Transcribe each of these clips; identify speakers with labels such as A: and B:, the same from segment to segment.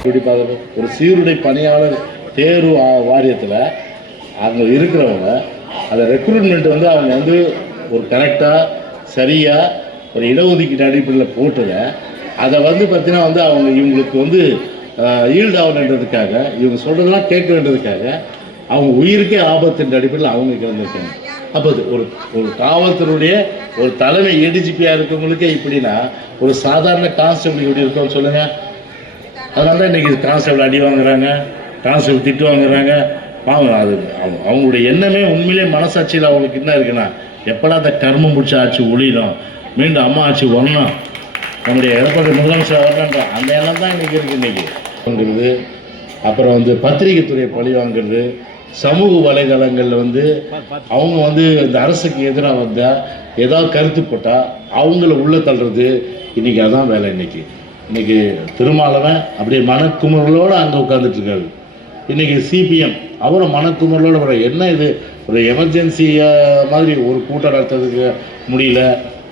A: இப்படி ஒரு சீருடை பணியாளர் தேர்வு வாரியத்தில் அங்கே இருக்கிறவங்க அந்த ரெக்ரூட்மெண்ட் வந்து அவங்க வந்து ஒரு கரெக்டாக சரியாக ஒரு இடஒதுக்கீடு அடிப்படையில் போட்டதை அதை வந்து பார்த்தீங்கன்னா வந்து அவங்க இவங்களுக்கு வந்து ஈல்ட் ஆகணுன்றதுக்காக இவங்க சொல்கிறதெல்லாம் கேட்க வேண்டியதுக்காக அவங்க உயிருக்கே ஆபத்துன்ற அடிப்படையில் அவங்க கிடந்திருக்காங்க அப்போ அது ஒரு ஒரு காவல்துறையுடைய ஒரு தலைமை ஏடிஜிபியாக இருக்கவங்களுக்கே இப்படின்னா ஒரு சாதாரண கான்ஸ்டபிள் இப்படி இருக்கோம்னு சொல்லுங்கள் அதனால தான் இன்றைக்கி கான்ஸ்டபிள் அடி வாங்குறாங்க கான்ஸ்டபிள் திட்டு வாங்குறாங்க. பாவம் அது அவங்க- அவங்களுடைய எண்ணமே உண்மையிலே மனசாட்சியில் அவங்களுக்கு என்ன இருக்குன்னா எப்படா அந்த கர்மம் பிடிச்ச ஆட்சி ஒழியணும் மீண்டும் அம்மா ஆட்சி வரணும். நம்முடைய எடப்பாடி முதலமைச்சர் வரணுன்ற அந்த எண்ணம் தான் இன்றைக்கி இருக்குது இன்றைக்கி வாங்குறது அப்புறம் வந்து பத்திரிகை துறையை பழி வாங்குறது சமூக வலைதளங்களில் வந்து அவங்க வந்து இந்த அரசுக்கு எதிராக வந்தால் ஏதாவது கருத்து போட்டால் அவங்கள உள்ளே தள்ளுறது இன்றைக்கி அதான் வேலை இன்றைக்கி இன்னைக்கு திருமாவளவன் அப்படியே மனக்குமுறலோடு அங்கே உட்காந்துட்ருக்காரு இன்றைக்கி இன்னைக்கு சிபிஎம் அவரும் மனக்குமுறலோடு வர என்ன இது? ஒரு எமர்ஜென்சி மாதிரி ஒரு கூட்டம் நடத்துறதுக்கு முடியல.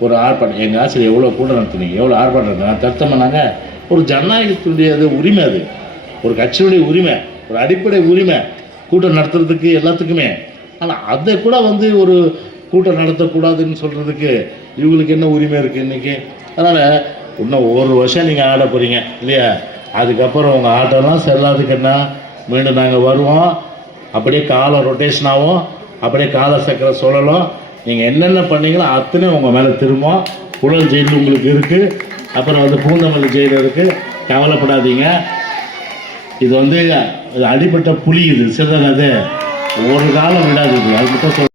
A: ஒரு ஆர்ப்பாட்டம் எங்கள் ஆசிரியர் எவ்வளோ கூட்டம் நடத்துனீங்க? எவ்வளோ ஆர்ப்பாட்டம் நடத்தினா தர்த்தம் பண்ணாங்க. ஒரு ஜனநாயகத்தினுடைய அது உரிமை அது. ஒரு கட்சியுடைய உரிமை ஒரு அடிப்படை உரிமை கூட்டம் நடத்துறதுக்கு எல்லாத்துக்குமே. ஆனால் அதை கூட வந்து ஒரு கூட்டம் நடத்தக்கூடாதுன்னு சொல்கிறதுக்கு இவங்களுக்கு என்ன உரிமை இருக்குது இன்றைக்கி அதனால் இன்னும் ஒரு வருஷம் நீங்கள் ஆட போகிறீங்க இல்லையா? அதுக்கப்புறம் உங்கள் ஆட்டம்லாம் செல்லாதுக்குன்னா மீண்டும் நாங்கள் வருவோம். அப்படியே காலம் ரொட்டேஷன் ஆகும். அப்படியே கால சக்கரை சொல்லலாம் நீங்கள் என்னென்ன பண்ணீங்களோ அத்தனை உங்கள் மேலே திரும்பும். குழல் ஜெயில் உங்களுக்கு இருக்குது அப்புறம் வந்து பூந்தமல்லி ஜெயில் இருக்குது கவலைப்படாதீங்க. இது வந்து இது அடிப்பட்ட புலி இது. சிறுதானது ஒரு காலம் விடாது அது மட்டும் சொல்